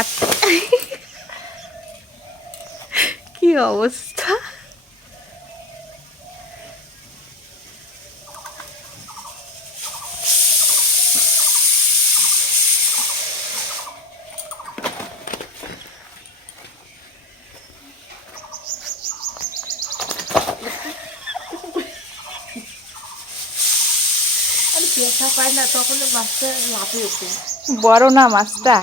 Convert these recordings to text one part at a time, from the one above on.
হাত কি অবস্থা। দেখা পায় না তখন মাছটা লাফিয়ে ওঠে। বড় না মাছটা,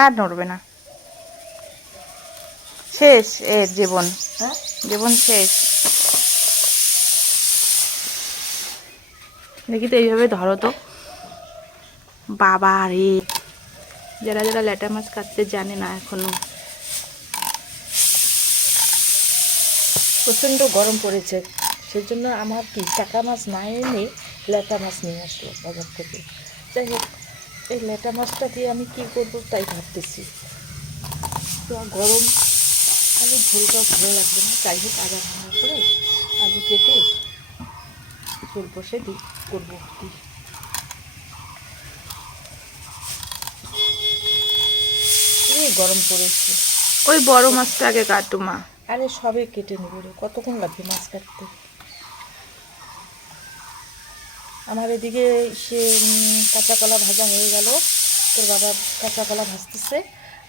আর নড়বে না। শেষ এর জীবন, হ্যাঁ জীবন শেষ। দেখি তো এইভাবে ধরো তো। বাবা রে, যারা যারা ল্যাটা মাছ কাটতে জানে না এখনো। প্রচণ্ড গরম পড়েছে, সেজন্য আমার কি টাকা মাছ না এনে ল্যাটা মাছ নিয়ে আসলো বাজার থেকে। যাই হোক, এই ল্যাটা মাছটা দিয়ে আমি কী করবো তাই ভাবতেছি। তো গরম আলু ঝোলটাও ভালো লাগবে না। যাই হোক, আদা ভাঙা করে আলু কেটে ঝোল বসে দিই করবো কি। গরম পড়েছে। ওই বড় মাছটা আগে কাটো মা। আরে সবে কেটে নেবো রে, কতক্ষণ লাগবে মাছ কাটতে। আমার এদিকে সে কাঁচা কলা ভাজা হয়ে গেল, তোর বাবা কাঁচা কলা ভাজতেছে,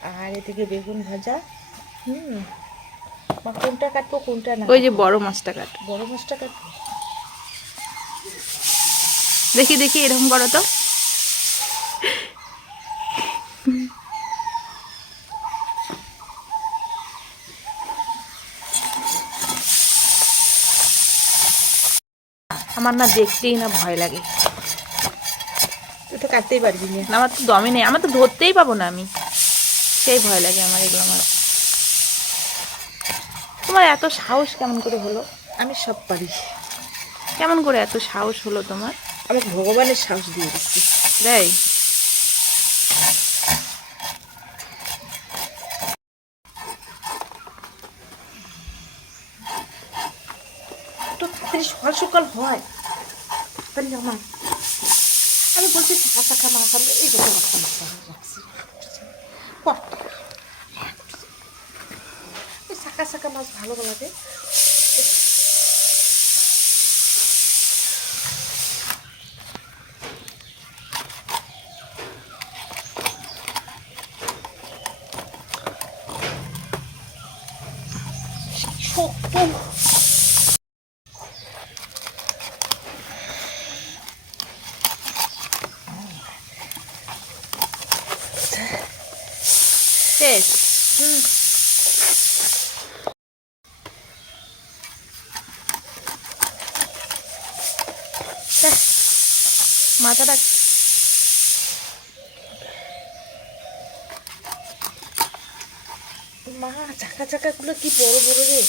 আর এদিকে বেগুন ভাজা। মা কোনটা কাটবো কোনটা না? ওই যে বড় মাছটা কাটো। বড় মাছটা কাটবো। দেখি দেখি এরকম করো তো। আমার না দেখতেই না ভয় লাগে। তুই তো কাটতেই পারবি না। আমার তো দমে নেই, আমার তো ধরতেই পাবো না আমি, সেই ভয় লাগে আমার এগুলো। আমার তোমার এত সাহস কেমন করে হলো? আমি সব পারি। কেমন করে এত সাহস হলো তোমার? আমাকে ভগবানের সাহস দিয়ে দিচ্ছি। দেয়। তো তাড়াতাড়ি সকাল সকাল হয় তাহলে আমার, আমি বলছি শাখা শাখা মাছ আনলে এই যত রাখছি এই শাখা শাখা মাছ ভালো লাগে। শক্ত শেষ। মাথাটা মা, চাকা চাকাগুলো কি বড় বড় রে।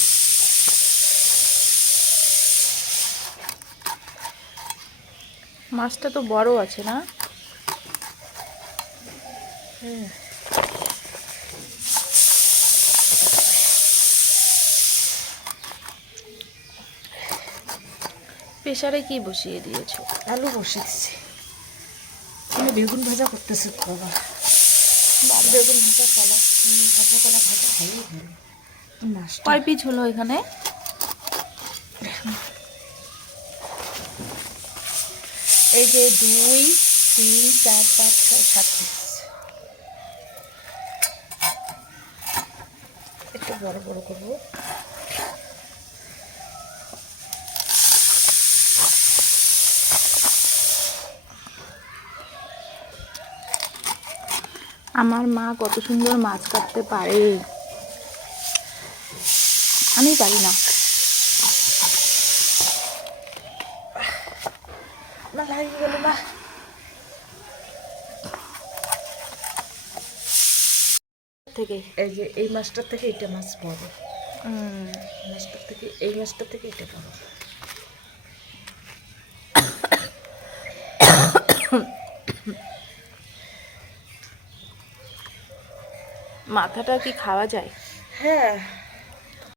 মাছটা তো বড় আছে না? হ্যাঁ, প্রেসারে কি বসিয়ে দিয়েছো? আলু বসে দিছি। আমি বেগুন ভাজা করতেছি তো বাবা। বেগুন ভাজা, কলা, কাঁচা কলা ভাজা হলেই হলো। মাছটা কয় পিস হলো এখানে? এই যে 2, 3, 4, 5, 6, 7 পিস। একটু বড় বড় করবো। আমার মা কত সুন্দর মাছ কাটতে পারে, আমি পারি না। না লাগিয়ে গেল না। থেকে এই যে এই মাছটার থেকে এটা মাছ বড়, মাছটার থেকে এই মাছটার থেকে এটা বড়। মাথাটা কি খাওয়া যায়? হ্যাঁ,